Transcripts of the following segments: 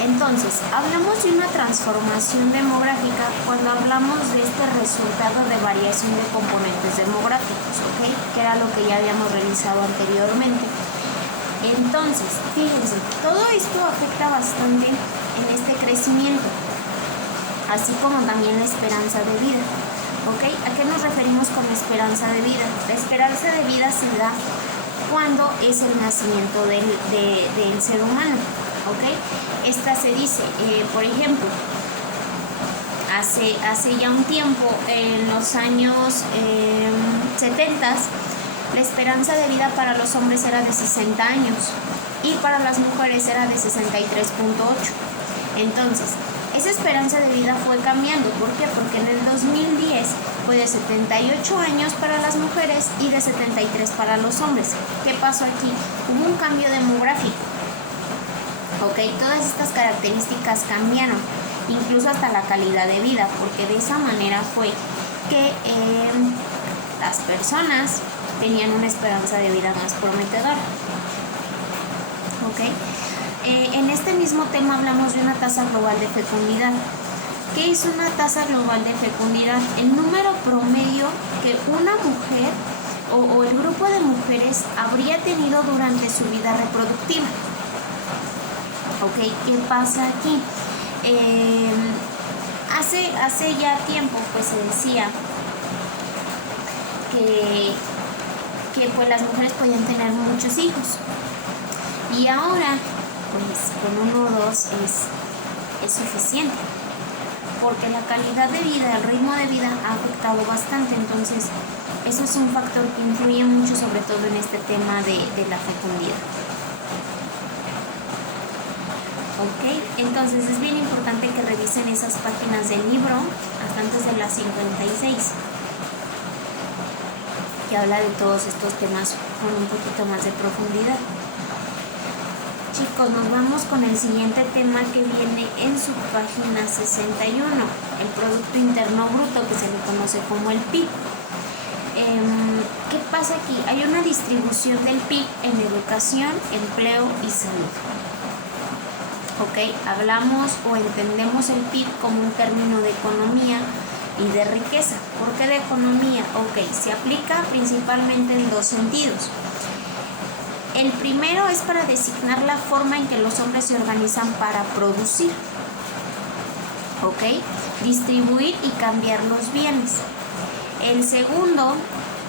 entonces, hablamos de una transformación demográfica cuando hablamos de este resultado de variación de componentes demográficos, que era lo que ya habíamos realizado anteriormente. Entonces, fíjense, todo esto afecta bastante en este crecimiento, así como también la esperanza de vida. ¿A qué nos referimos con esperanza de vida? La esperanza de vida se da cuando es el nacimiento del ser humano. Esta se dice, por ejemplo, hace ya un tiempo, en los años 70, la esperanza de vida para los hombres era de 60 años y para las mujeres era de 63.8. Entonces, esa esperanza de vida fue cambiando. ¿Por qué? Porque en el 2010 fue de 78 años para las mujeres y de 73 para los hombres. ¿Qué pasó aquí? Hubo un cambio demográfico. Todas estas características cambiaron, incluso hasta la calidad de vida, porque de esa manera fue que las personas tenían una esperanza de vida más prometedora. En este mismo tema hablamos de una tasa global de fecundidad. ¿Qué es una tasa global de fecundidad? El número promedio que una mujer o el grupo de mujeres habría tenido durante su vida reproductiva. ¿Qué pasa aquí? Hace ya tiempo pues se decía que pues las mujeres podían tener muchos hijos, y ahora pues con 1 o 2 es suficiente, porque la calidad de vida, el ritmo de vida ha afectado bastante. Entonces eso es un factor que influye mucho, sobre todo en este tema de la fecundidad. Entonces es bien importante que revisen esas páginas del libro hasta antes de las 56, que habla de todos estos temas con un poquito más de profundidad. Chicos, nos vamos con el siguiente tema que viene en su página 61, el Producto Interno Bruto, que se le conoce como el PIB. ¿Qué pasa aquí? Hay una distribución del PIB en educación, empleo y salud. Hablamos o entendemos el PIB como un término de economía y de riqueza. ¿Por qué de economía? Se aplica principalmente en 2 sentidos. El primero es para designar la forma en que los hombres se organizan para producir, distribuir y cambiar los bienes. El segundo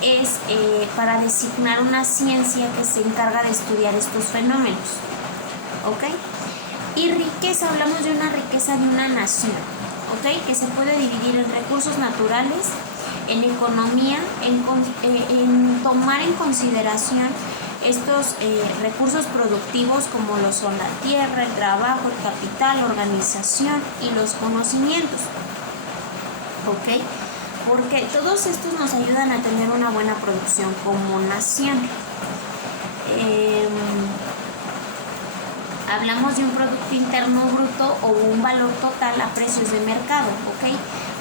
es para designar una ciencia que se encarga de estudiar estos fenómenos. Y riqueza, hablamos de una riqueza de una nación, que se puede dividir en recursos naturales, en economía, en tomar en consideración estos recursos productivos como lo son la tierra, el trabajo, el capital, la organización y los conocimientos. Porque todos estos nos ayudan a tener una buena producción como nación. Hablamos de un Producto Interno Bruto o un valor total a precios de mercado,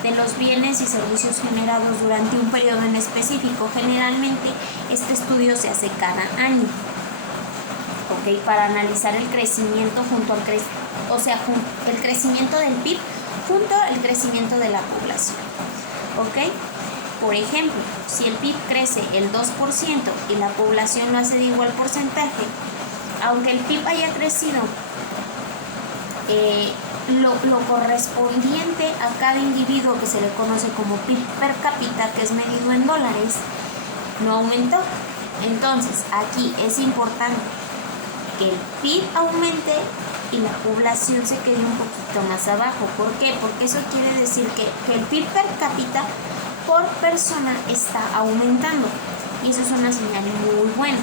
de los bienes y servicios generados durante un periodo en específico. Generalmente este estudio se hace cada año, para analizar el crecimiento el crecimiento del PIB junto al crecimiento de la población. Por ejemplo, si el PIB crece el 2% y la población lo hace de igual porcentaje, aunque el PIB haya crecido lo correspondiente a cada individuo, que se le conoce como PIB per cápita, que es medido en dólares, no aumentó. Entonces aquí es importante que el PIB aumente y la población se quede un poquito más abajo. ¿Por qué? Porque eso quiere decir que el PIB per cápita por persona está aumentando, y eso es una señal muy buena.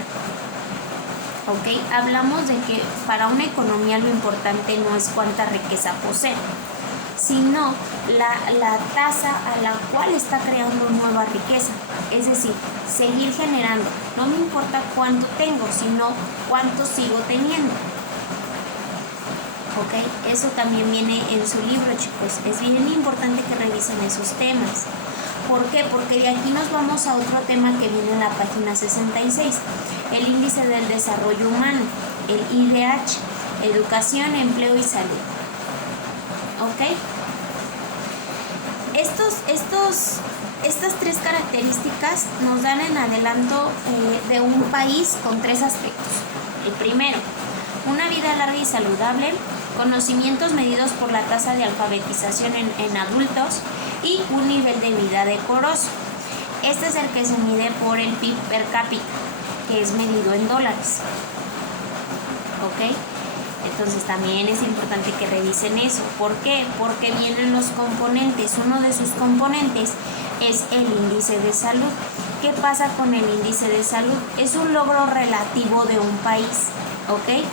Hablamos de que para una economía lo importante no es cuánta riqueza posee, sino la tasa a la cual está creando nueva riqueza. Es decir, seguir generando. No me importa cuánto tengo, sino cuánto sigo teniendo. Eso también viene en su libro, chicos. Es bien importante que revisen esos temas. ¿Por qué? Porque de aquí nos vamos a otro tema que viene en la página 66, el Índice del Desarrollo Humano, el IDH. educación, empleo y salud. ¿Ok? Estas tres características nos dan en adelanto de un país con tres aspectos. El primero, una vida larga y saludable, conocimientos medidos por la tasa de alfabetización en adultos y un nivel de vida decoroso. Este es el que se mide por el PIB per cápita, que es medido en dólares. ¿Ok? Entonces también es importante que revisen eso. ¿Por qué? Porque vienen los componentes. Uno de sus componentes es el índice de salud. ¿Qué pasa con el índice de salud? Es un logro relativo de un país, ¿ok?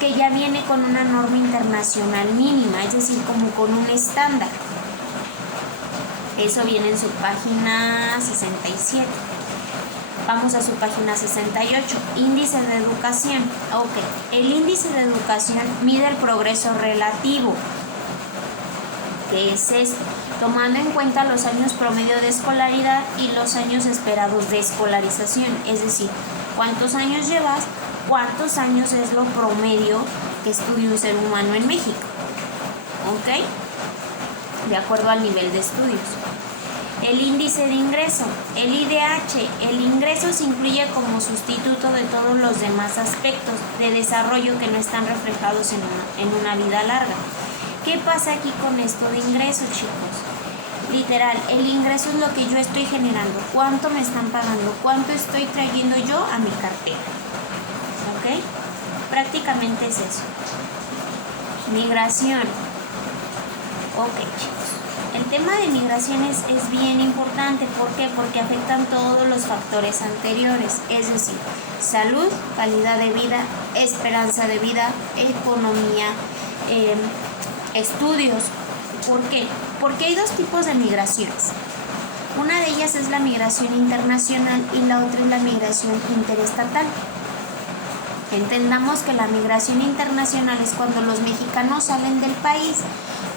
Que ya viene con una norma internacional mínima, es decir, como con un estándar. Eso viene en su página 67. Vamos a su página 68, índice de educación. Ok, el índice de educación mide el progreso relativo. ¿Qué es esto? Tomando en cuenta los años promedio de escolaridad y los años esperados de escolarización. Es decir, cuántos años llevas, cuántos años es lo promedio que estudia un ser humano en México. ¿Ok? De acuerdo al nivel de estudios. El índice de ingreso, el IDH, el ingreso se incluye como sustituto de todos los demás aspectos de desarrollo que no están reflejados en una vida larga. ¿Qué pasa aquí con esto de ingreso, chicos? Literal, el ingreso es lo que yo estoy generando, cuánto me están pagando, cuánto estoy trayendo yo a mi cartera. ¿Ok? Prácticamente es eso. Migración. Ok, chicos. El tema de migración es bien importante. ¿Por qué? Porque afectan todos los factores anteriores, es decir, salud, calidad de vida, esperanza de vida, economía, estudios. ¿Por qué? Porque hay dos tipos de migraciones. Una de ellas es la migración internacional y la otra es la migración interestatal. Entendamos que la migración internacional es cuando los mexicanos salen del país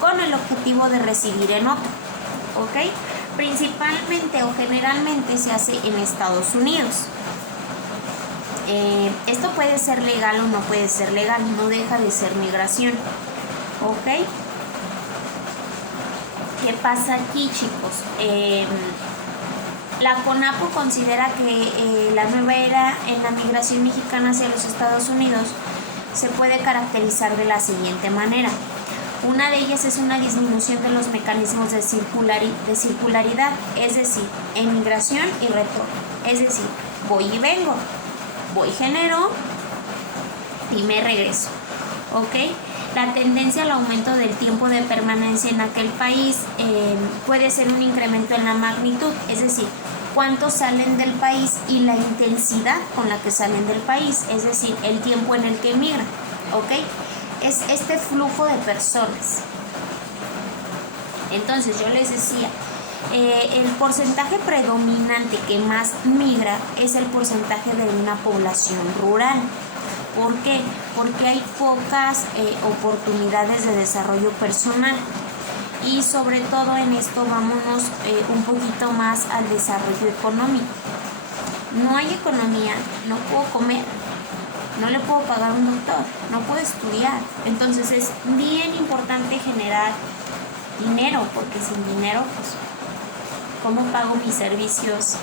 con el objetivo de residir en otro, ¿ok? Principalmente o generalmente se hace en Estados Unidos. Esto puede ser legal o no puede ser legal, no deja de ser migración, ¿ok? ¿Qué pasa aquí, chicos? La CONAPO considera que la nueva era en la migración mexicana hacia los Estados Unidos se puede caracterizar de la siguiente manera. Una de ellas es una disminución de los mecanismos de circularidad, es decir, emigración y retorno. Es decir, voy y vengo, voy genero y me regreso, ¿ok? La tendencia al aumento del tiempo de permanencia en aquel país puede ser un incremento en la magnitud, es decir, cuántos salen del país y la intensidad con la que salen del país, es decir, el tiempo en el que emigran, ¿ok? Es este flujo de personas. Entonces yo les decía, el porcentaje predominante que más migra es el porcentaje de una población rural. ¿Por qué? Porque hay pocas oportunidades de desarrollo personal. Y sobre todo en esto vámonos un poquito más al desarrollo económico. No hay economía, no puedo comer, no le puedo pagar a un doctor, no puedo estudiar. Entonces es bien importante generar dinero, porque sin dinero, pues, ¿cómo pago mis servicios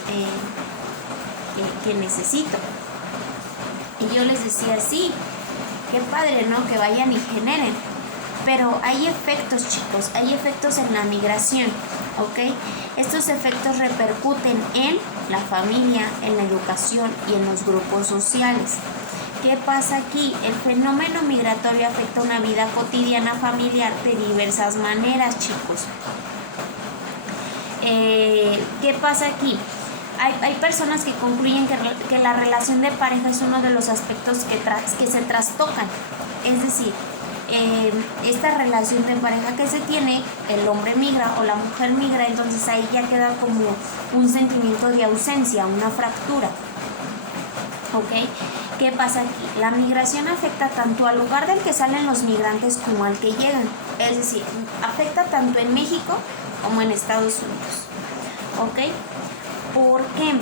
que necesito? Y yo les decía, sí, qué padre, ¿no? Que vayan y generen. Pero hay efectos, chicos, hay efectos en la migración, ¿ok? Estos efectos repercuten en la familia, en la educación y en los grupos sociales. ¿Qué pasa aquí? El fenómeno migratorio afecta una vida cotidiana familiar de diversas maneras, chicos. ¿Qué pasa aquí? Hay personas que concluyen que la relación de pareja es uno de los aspectos que se trastocan. Es decir, esta relación de pareja que se tiene, el hombre migra o la mujer migra, entonces ahí ya queda como un sentimiento de ausencia, una fractura. ¿Ok? ¿Qué pasa aquí? La migración afecta tanto al lugar del que salen los migrantes como al que llegan. Es decir, afecta tanto en México como en Estados Unidos. ¿Ok? ¿Por qué?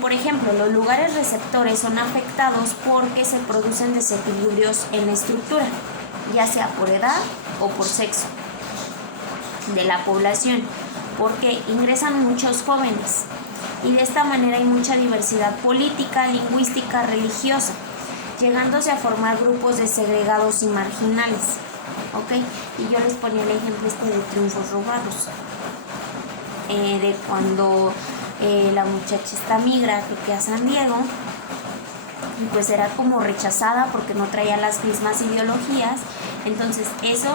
Por ejemplo, los lugares receptores son afectados porque se producen desequilibrios en la estructura, ya sea por edad o por sexo de la población, porque ingresan muchos jóvenes y de esta manera hay mucha diversidad política, lingüística, religiosa, llegándose a formar grupos de segregados y marginales. ¿Ok? Y yo les ponía el ejemplo de Triunfos Robados, de cuando la muchacha esta migra que a San Diego y pues era como rechazada porque no traía las mismas ideologías. Entonces eso,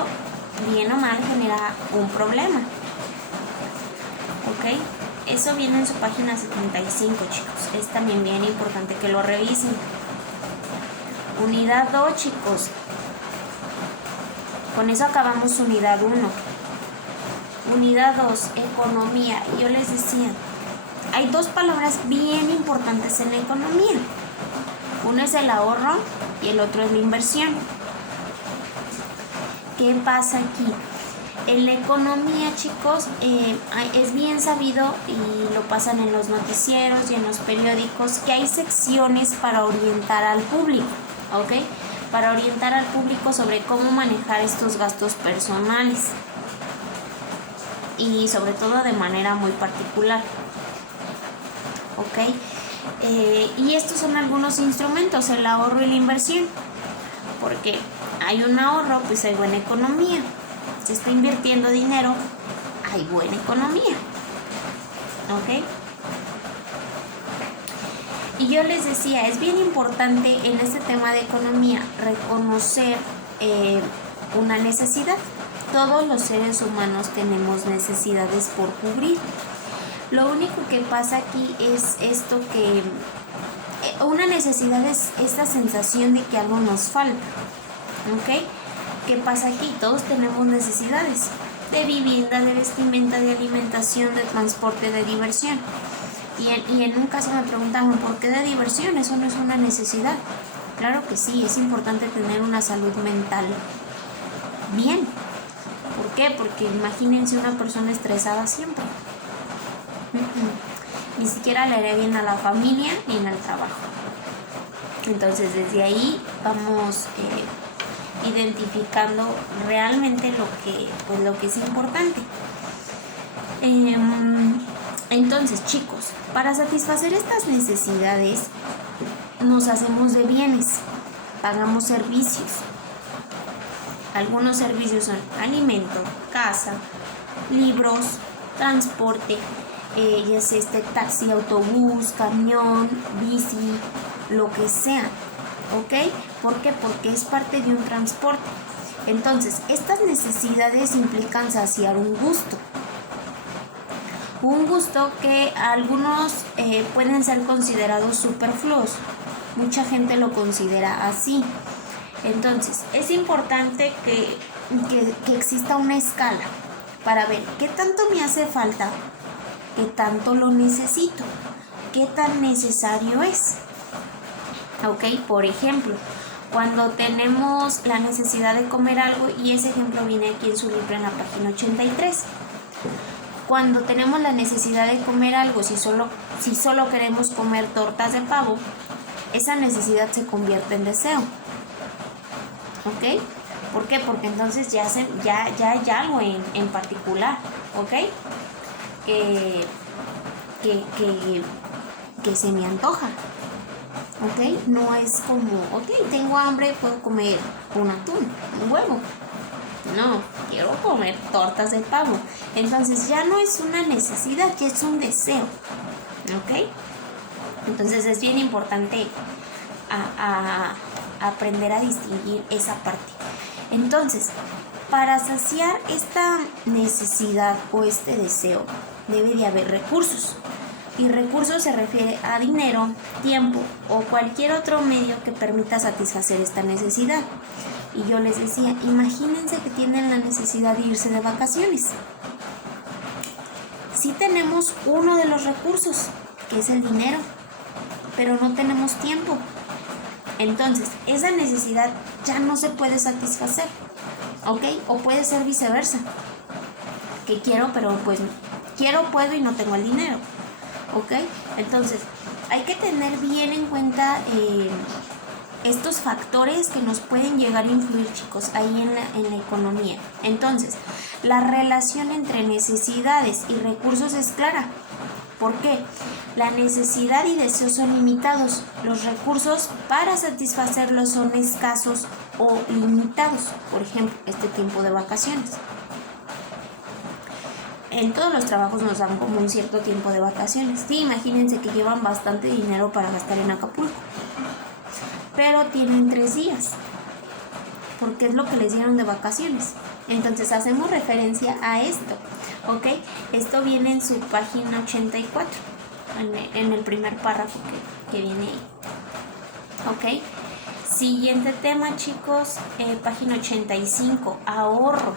bien o mal, genera un problema. ¿Ok? Eso viene en su página 75, chicos. Es también bien importante que lo revisen. Unidad 2, chicos. Con eso acabamos unidad 1. Unidad 2, economía. Y yo les decía, hay dos palabras bien importantes en la economía. Uno es el ahorro y el otro es la inversión. ¿Qué pasa aquí? En la economía, chicos, es bien sabido y lo pasan en los noticieros y en los periódicos que hay secciones para orientar al público, ¿ok? Para orientar al público sobre cómo manejar estos gastos personales y sobre todo de manera muy particular, ¿ok? Y estos son algunos instrumentos, el ahorro y la inversión, porque hay un ahorro, pues hay buena economía. Si está invirtiendo dinero, hay buena economía, ¿ok? Y yo les decía, es bien importante en este tema de economía reconocer una necesidad. Todos los seres humanos tenemos necesidades por cubrir. Lo único que pasa aquí es esto que una necesidad es esta sensación de que algo nos falta, ¿ok? ¿Qué pasa aquí? Todos tenemos necesidades de vivienda, de vestimenta, de alimentación, de transporte, de diversión. Y en un caso me preguntaban, ¿por qué de diversión? Eso no es una necesidad. Claro que sí, es importante tener una salud mental bien. ¿Por qué? Porque imagínense una persona estresada siempre. Ni siquiera le haré bien a la familia ni en el trabajo. Entonces desde ahí vamos identificando realmente lo que es importante. Entonces, chicos, para satisfacer estas necesidades nos hacemos de bienes, pagamos servicios. Algunos servicios son alimento, casa, libros, transporte, ya sea taxi, autobús, camión, bici, lo que sea, ¿ok? ¿Por qué? Porque es parte de un transporte. Entonces, estas necesidades implican saciar un gusto. Un gusto que algunos pueden ser considerados superfluos. Mucha gente lo considera así. Entonces, es importante que exista una escala para ver qué tanto me hace falta, qué tanto lo necesito, qué tan necesario es. Ok, por ejemplo, cuando tenemos la necesidad de comer algo, y ese ejemplo viene aquí en su libro en la página 83. Cuando tenemos la necesidad de comer algo, si solo queremos comer tortas de pavo, esa necesidad se convierte en deseo. ¿Ok? ¿Por qué? Porque entonces ya hay algo en particular, ¿ok? Que se me antoja, ¿ok? No es como, ok, tengo hambre, puedo comer un atún, un huevo. No, quiero comer tortas de pavo. Entonces ya no es una necesidad, ya es un deseo, ¿ok? Entonces es bien importante aprender a distinguir esa parte. Entonces, para saciar esta necesidad o este deseo, debe de haber recursos. Y recursos se refiere a dinero, tiempo o cualquier otro medio que permita satisfacer esta necesidad. Y yo les decía, imagínense que tienen la necesidad de irse de vacaciones. Sí tenemos uno de los recursos, que es el dinero, pero no tenemos tiempo. Entonces, esa necesidad ya no se puede satisfacer, ¿ok? O puede ser viceversa, que quiero, pero pues quiero, puedo y no tengo el dinero. ¿ok? Entonces, hay que tener bien en cuenta estos factores que nos pueden llegar a influir, chicos, ahí en la economía. Entonces, la relación entre necesidades y recursos es clara. ¿Por qué? La necesidad y deseos son limitados. Los recursos para satisfacerlos son escasos o limitados. Por ejemplo, este tiempo de vacaciones. En todos los trabajos nos dan como un cierto tiempo de vacaciones. Sí, imagínense que llevan bastante dinero para gastar en Acapulco, pero tienen 3 días, porque es lo que les dieron de vacaciones. Entonces hacemos referencia a esto, ¿ok? Esto viene en su página 84, en el primer párrafo que viene ahí, ¿ok? Siguiente tema, chicos, página 85, ahorro.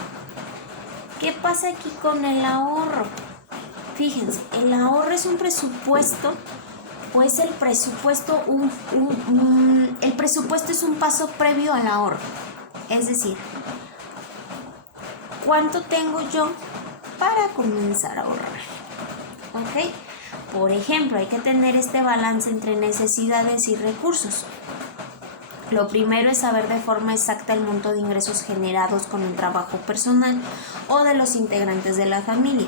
¿Qué pasa aquí con el ahorro? Fíjense, el ahorro es un presupuesto, pues el presupuesto el presupuesto es un paso previo al ahorro. Es decir, ¿cuánto tengo yo para comenzar a ahorrar? ¿Ok? Por ejemplo, hay que tener este balance entre necesidades y recursos. Lo primero es saber de forma exacta el monto de ingresos generados con el trabajo personal o de los integrantes de la familia.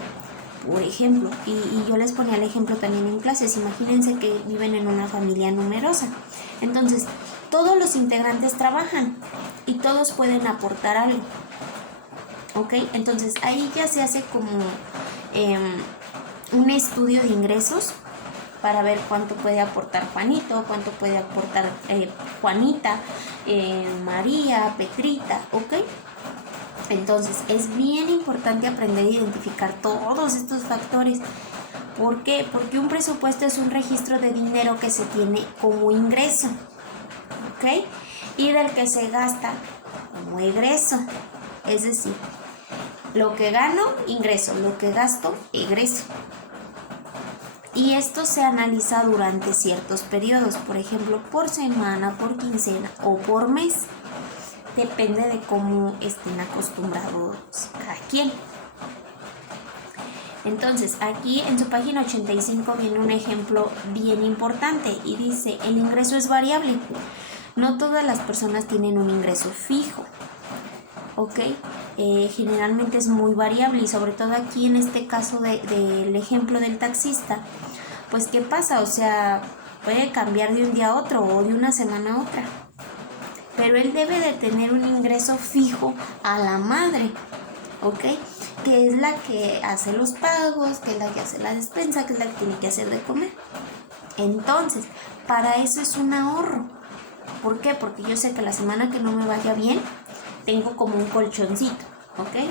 Por ejemplo, y yo les ponía el ejemplo también en clases, imagínense que viven en una familia numerosa. Entonces, todos los integrantes trabajan y todos pueden aportar algo. ¿Ok? Entonces, ahí ya se hace como un estudio de ingresos para ver cuánto puede aportar Juanito, cuánto puede aportar Juanita, María, Petrita, ¿ok? Entonces, es bien importante aprender a identificar todos estos factores. ¿Por qué? Porque un presupuesto es un registro de dinero que se tiene como ingreso, ¿ok? Y del que se gasta como egreso. Es decir, lo que gano, ingreso, lo que gasto, egreso. Y esto se analiza durante ciertos periodos, por ejemplo, por semana, por quincena o por mes. Depende de cómo estén acostumbrados cada quien. Entonces, aquí en su página 85 viene un ejemplo bien importante y dice, el ingreso es variable. No todas las personas tienen un ingreso fijo, ¿ok? Generalmente es muy variable y sobre todo aquí en este caso del ejemplo del taxista, pues ¿qué pasa? O sea, puede cambiar de un día a otro o de una semana a otra, pero él debe de tener un ingreso fijo a la madre, ¿ok? Que es la que hace los pagos, que es la que hace la despensa, que es la que tiene que hacer de comer. Entonces, para eso es un ahorro. ¿Por qué? Porque yo sé que la semana que no me vaya bien, tengo como un colchoncito, ¿ok?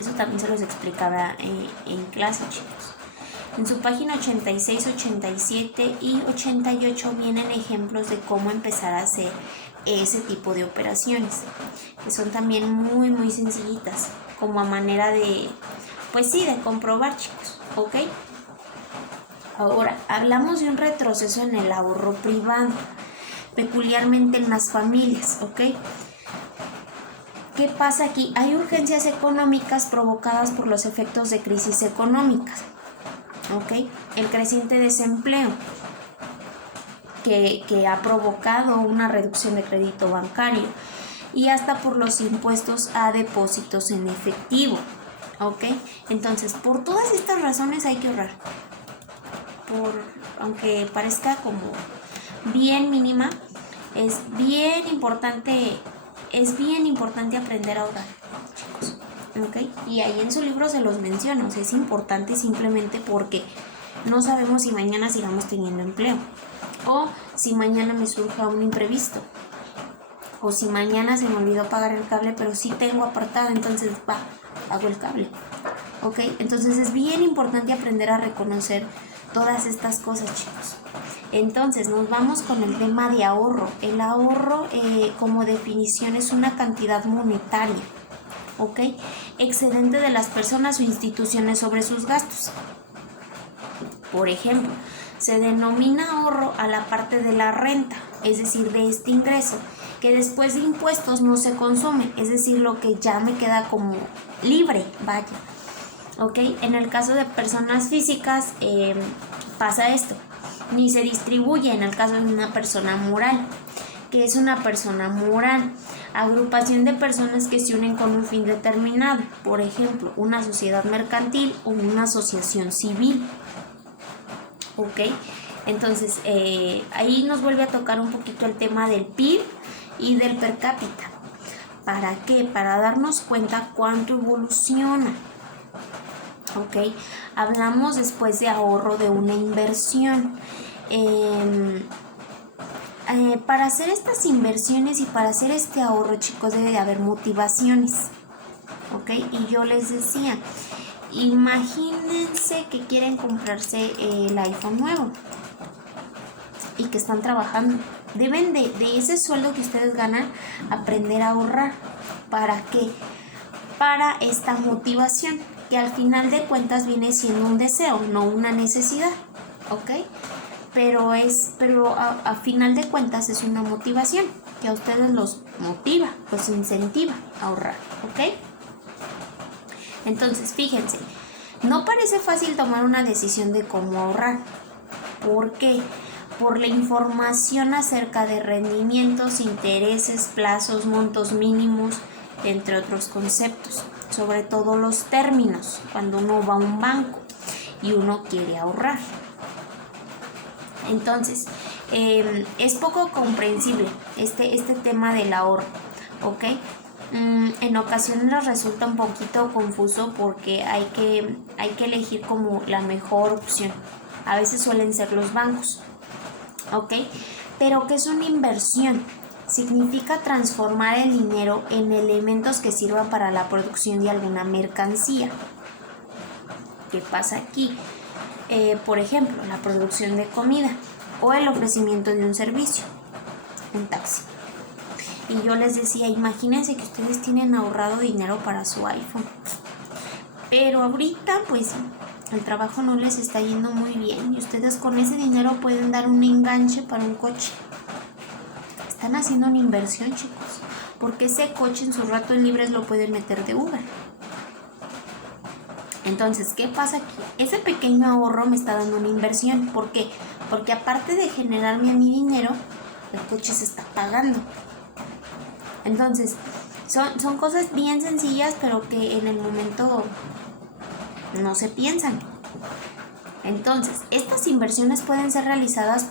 Eso también se los explicaba en clase, chicos. En su página 86, 87 y 88 vienen ejemplos de cómo empezar a hacer ese tipo de operaciones, que son también muy, muy sencillitas, como a manera de, pues sí, de comprobar, chicos, ¿ok? Ahora, hablamos de un retroceso en el ahorro privado, peculiarmente en las familias, ¿ok? ¿Qué pasa aquí? Hay urgencias económicas provocadas por los efectos de crisis económicas, ¿ok? El creciente desempleo que ha provocado una reducción de crédito bancario y hasta por los impuestos a depósitos en efectivo, ¿ok? Entonces, por todas estas razones hay que ahorrar. Aunque parezca como bien mínima, es bien importante aprender a ahorrar, chicos, ¿ok? Y ahí en su libro se los menciono, o sea, es importante simplemente porque no sabemos si mañana sigamos teniendo empleo, o si mañana me surja un imprevisto, o si mañana se me olvidó pagar el cable, pero sí tengo apartado, entonces pago el cable, ¿ok? Entonces es bien importante aprender a reconocer todas estas cosas, chicos. Entonces nos vamos con el tema de ahorro. El ahorro como definición es una cantidad monetaria, ¿ok? Excedente de las personas o instituciones sobre sus gastos. Por ejemplo, se denomina ahorro a la parte de la renta, es decir, de este ingreso, que después de impuestos no se consume, es decir, lo que ya me queda como libre, vaya. ¿ok? En el caso de personas físicas pasa esto, ni se distribuye en el caso de una persona moral. ¿Qué es una persona moral? Agrupación de personas que se unen con un fin determinado, por ejemplo, una sociedad mercantil o una asociación civil, ¿ok? Entonces, ahí nos vuelve a tocar un poquito el tema del PIB y del per cápita. ¿Para qué? Para darnos cuenta cuánto evoluciona, ¿ok? Hablamos después de ahorro de una inversión. Para hacer estas inversiones y para hacer este ahorro, chicos, debe de haber motivaciones, ¿ok? Y yo les decía, imagínense que quieren comprarse el iPhone nuevo y que están trabajando. Deben de ese sueldo que ustedes ganan, aprender a ahorrar. ¿Para qué? Para esta motivación, que al final de cuentas viene siendo un deseo, no una necesidad, ¿ok? Pero a final de cuentas es una motivación que a ustedes los motiva, los incentiva a ahorrar, ¿ok? Entonces, fíjense, no parece fácil tomar una decisión de cómo ahorrar. ¿Por qué? Por la información acerca de rendimientos, intereses, plazos, montos mínimos, entre otros conceptos. Sobre todo los términos, cuando uno va a un banco y uno quiere ahorrar. Entonces, es poco comprensible este tema del ahorro, ¿ok? En ocasiones nos resulta un poquito confuso porque hay que elegir como la mejor opción. A veces suelen ser los bancos, ¿ok? Pero ¿qué es una inversión? Significa transformar el dinero en elementos que sirvan para la producción de alguna mercancía. ¿Qué pasa aquí? Por ejemplo, la producción de comida o el ofrecimiento de un servicio, un taxi. Y yo les decía, imagínense que ustedes tienen ahorrado dinero para su iPhone, pero ahorita pues el trabajo no les está yendo muy bien y ustedes con ese dinero pueden dar un enganche para un coche. Están haciendo una inversión, chicos, porque ese coche en sus ratos libres lo pueden meter de Uber. Entonces, ¿qué pasa aquí? Ese pequeño ahorro me está dando una inversión. ¿Por qué? Porque aparte de generarme a mi dinero, el coche se está pagando. Entonces, son cosas bien sencillas, pero que en el momento no se piensan. Entonces, estas inversiones pueden ser realizadas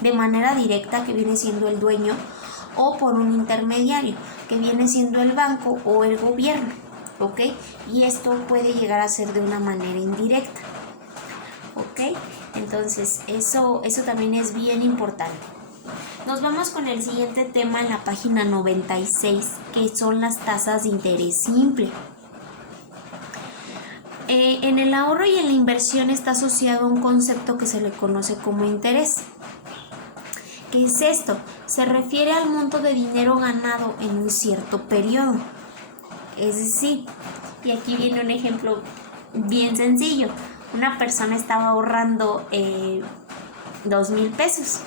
de manera directa, que viene siendo el dueño, o por un intermediario, que viene siendo el banco o el gobierno. ¿Ok? Y esto puede llegar a ser de una manera indirecta, ¿ok? Entonces eso también es bien importante. Nos vamos con el siguiente tema en la página 96, que son las tasas de interés simple. En el ahorro y en la inversión está asociado a un concepto que se le conoce como interés. ¿Qué es esto? Se refiere al monto de dinero ganado en un cierto periodo. Es decir, y aquí viene un ejemplo bien sencillo. Una persona estaba ahorrando 2,000 pesos.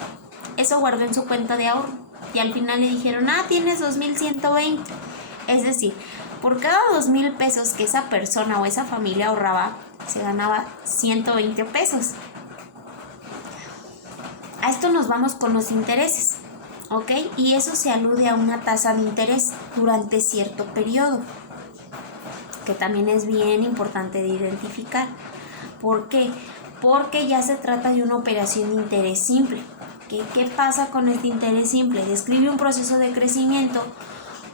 Eso guardó en su cuenta de ahorro. Y al final le dijeron, tienes 2,120. Es decir, por cada 2,000 pesos que esa persona o esa familia ahorraba, se ganaba 120 pesos. A esto nos vamos con los intereses, ¿ok? Y eso se alude a una tasa de interés durante cierto periodo, que también es bien importante de identificar. ¿Por qué? Porque ya se trata de una operación de interés simple. ¿Qué pasa con este interés simple? Describe un proceso de crecimiento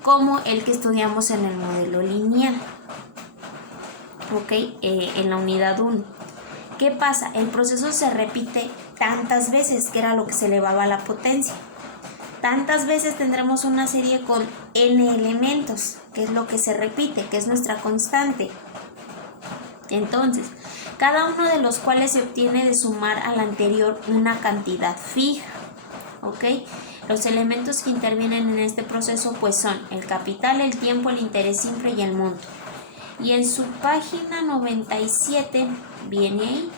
como el que estudiamos en el modelo lineal, ¿ok? En la unidad 1. ¿Qué pasa? El proceso se repite tantas veces, que era lo que se elevaba a la potencia. Tantas veces tendremos una serie con n elementos, que es lo que se repite, que es nuestra constante. Entonces, cada uno de los cuales se obtiene de sumar al anterior una cantidad fija, ¿ok? Los elementos que intervienen en este proceso pues son el capital, el tiempo, el interés simple y el monto. Y en su página 97 viene ahí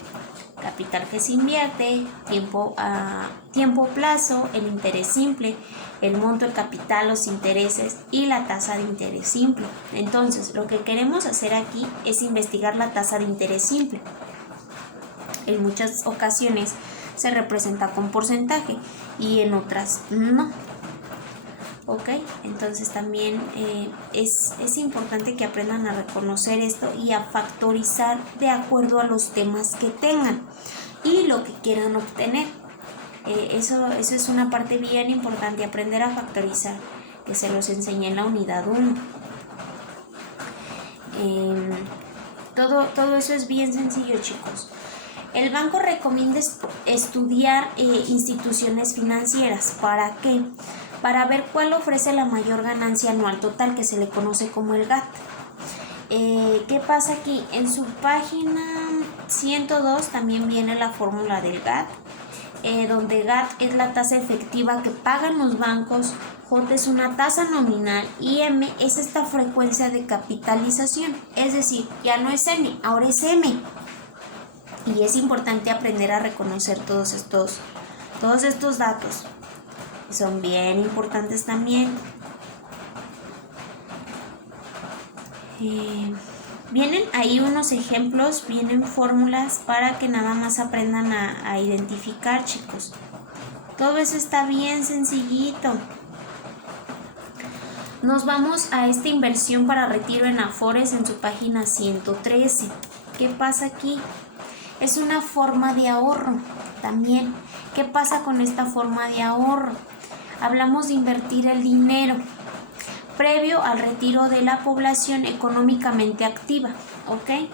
capital que se invierte, tiempo plazo, el interés simple, el monto del capital, los intereses y la tasa de interés simple. Entonces, lo que queremos hacer aquí es investigar la tasa de interés simple. En muchas ocasiones se representa con porcentaje y en otras no. ¿Ok? Entonces también es importante que aprendan a reconocer esto y a factorizar de acuerdo a los temas que tengan y lo que quieran obtener. Eso es una parte bien importante, aprender a factorizar, que se los enseñé en la unidad 1. Todo eso es bien sencillo, chicos. El banco recomienda estudiar instituciones financieras. ¿Para qué? Para ver cuál ofrece la mayor ganancia anual total, que se le conoce como el GAT. ¿Qué pasa aquí? En su página 102 también viene la fórmula del GAT, donde GAT es la tasa efectiva que pagan los bancos, J es una tasa nominal y M es esta frecuencia de capitalización. Es decir, ya no es M, ahora es M. Y es importante aprender a reconocer todos estos datos. Son bien importantes también. Vienen ahí unos ejemplos, vienen fórmulas para que nada más aprendan a identificar, chicos. Todo eso está bien sencillito. Nos vamos a esta inversión para retiro en Afores en su página 113. ¿Qué pasa aquí? Es una forma de ahorro también. ¿Qué pasa con esta forma de ahorro? Hablamos de invertir el dinero previo al retiro de la población económicamente activa, ¿ok?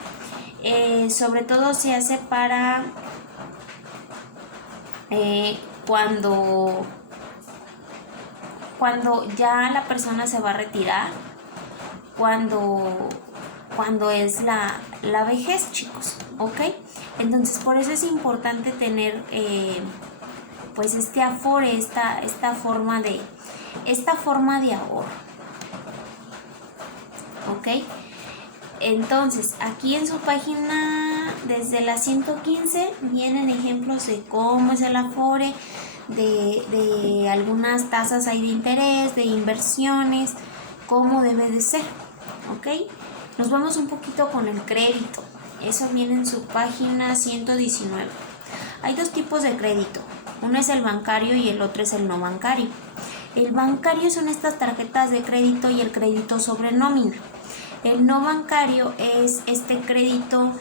Sobre todo se hace para cuando ya la persona se va a retirar, cuando es la vejez, chicos, ¿ok? Entonces, por eso es importante tener pues este Afore, esta forma de ahorro, ¿ok? Entonces, aquí en su página, desde la 115, vienen ejemplos de cómo es el Afore, de algunas tasas ahí de interés, de inversiones, cómo debe de ser, ¿ok? Nos vamos un poquito con el crédito. Eso viene en su página 119. Hay dos tipos de crédito. Uno es el bancario y el otro es el no bancario. El bancario son estas tarjetas de crédito y el crédito sobre nómina. El no bancario es este crédito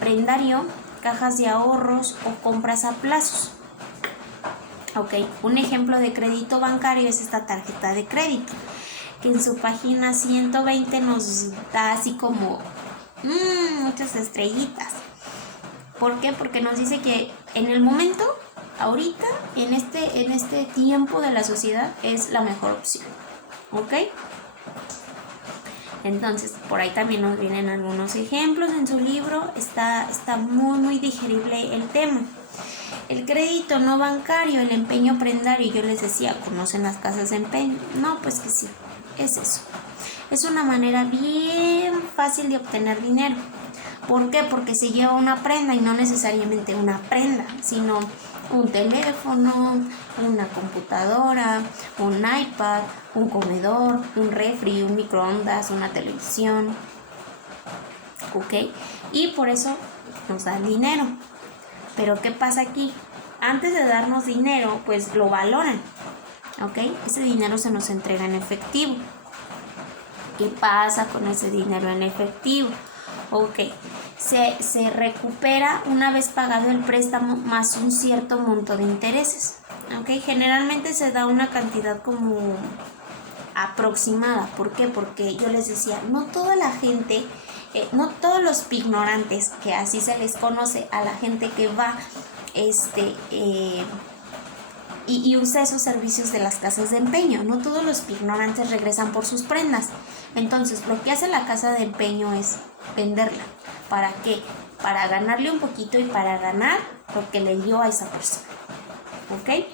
prendario, cajas de ahorros o compras a plazos. Ok, un ejemplo de crédito bancario es esta tarjeta de crédito, que en su página 120 nos da así como muchas estrellitas. ¿Por qué? Porque nos dice que en el momento, ahorita, en este tiempo de la sociedad, es la mejor opción. ¿Ok? Entonces, por ahí también nos vienen algunos ejemplos en su libro. Está muy, muy digerible el tema. El crédito no bancario, el empeño prendario, yo les decía, ¿conocen las casas de empeño? No, pues que sí, es eso. Es una manera bien fácil de obtener dinero. ¿Por qué? Porque se lleva una prenda y no necesariamente una prenda, sino un teléfono, una computadora, un iPad, un comedor, un refri, un microondas, una televisión. ¿Ok? Y por eso nos dan dinero. Pero ¿qué pasa aquí? Antes de darnos dinero, pues lo valoran. ¿Ok? Ese dinero se nos entrega en efectivo. ¿Qué pasa con ese dinero en efectivo? Ok, se recupera una vez pagado el préstamo más un cierto monto de intereses. Ok, generalmente se da una cantidad como aproximada. ¿Por qué? Porque yo les decía, no toda la gente, no todos los pignorantes, que así se les conoce a la gente que va y usa esos servicios de las casas de empeño. No todos los pignorantes regresan por sus prendas. Entonces, lo que hace la casa de empeño es venderla. ¿Para qué? Para ganarle un poquito y para ganar lo que le dio a esa persona. ¿Ok?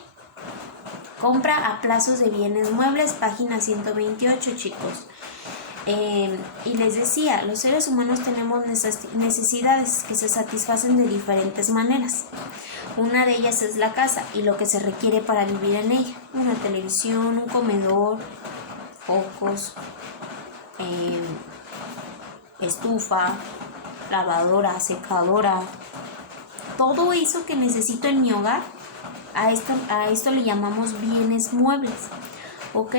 Compra a plazos de bienes muebles, página 128, chicos. Y les decía, los seres humanos tenemos necesidades que se satisfacen de diferentes maneras. Una de ellas es la casa y lo que se requiere para vivir en ella. Una televisión, un comedor, focos, estufa, lavadora, secadora. Todo eso que necesito en mi hogar, a esto le llamamos bienes muebles, ¿ok?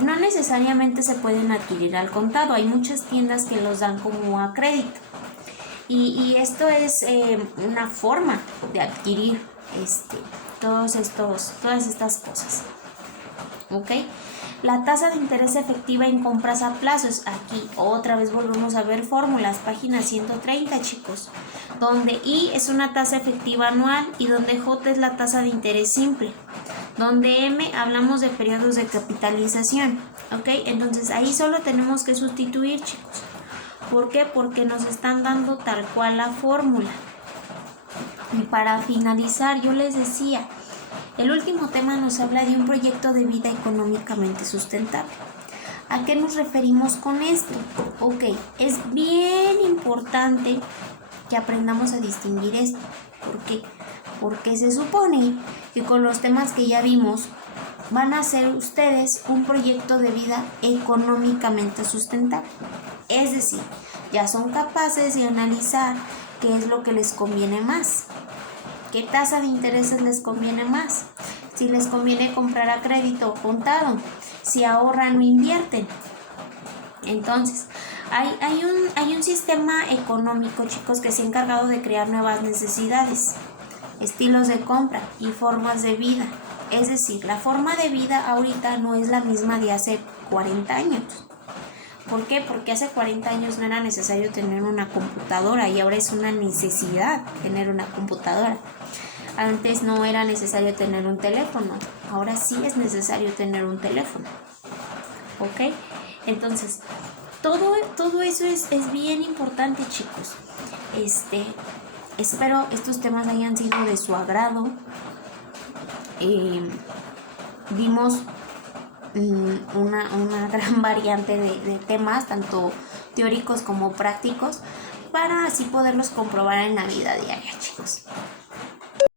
No necesariamente se pueden adquirir al contado, hay muchas tiendas que los dan como a crédito y esto es una forma de adquirir todas estas cosas, ¿ok? La tasa de interés efectiva en compras a plazos, aquí otra vez volvemos a ver fórmulas, página 130 chicos, donde I es una tasa efectiva anual y donde J es la tasa de interés simple. Donde M hablamos de periodos de capitalización, ¿ok? Entonces ahí solo tenemos que sustituir, chicos. ¿Por qué? Porque nos están dando tal cual la fórmula. Y para finalizar, yo les decía, el último tema nos habla de un proyecto de vida económicamente sustentable. ¿A qué nos referimos con esto? Ok, es bien importante que aprendamos a distinguir esto. ¿Por qué? Porque se supone que con los temas que ya vimos van a hacer ustedes un proyecto de vida económicamente sustentable. Es decir, ya son capaces de analizar qué es lo que les conviene más, qué tasa de intereses les conviene más, si les conviene comprar a crédito o contado, si ahorran o invierten. Entonces, hay un sistema económico, chicos, que se ha encargado de crear nuevas necesidades, estilos de compra y formas de vida. Es decir, la forma de vida ahorita no es la misma de hace 40 años. ¿Por qué? Porque hace 40 años no era necesario tener una computadora y ahora es una necesidad tener una computadora. Antes no era necesario tener un teléfono, ahora sí es necesario tener un teléfono. ¿Ok? Entonces, todo eso es bien importante, chicos. Espero estos temas hayan sido de su agrado. Vimos una gran variante de temas, tanto teóricos como prácticos, para así poderlos comprobar en la vida diaria, chicos.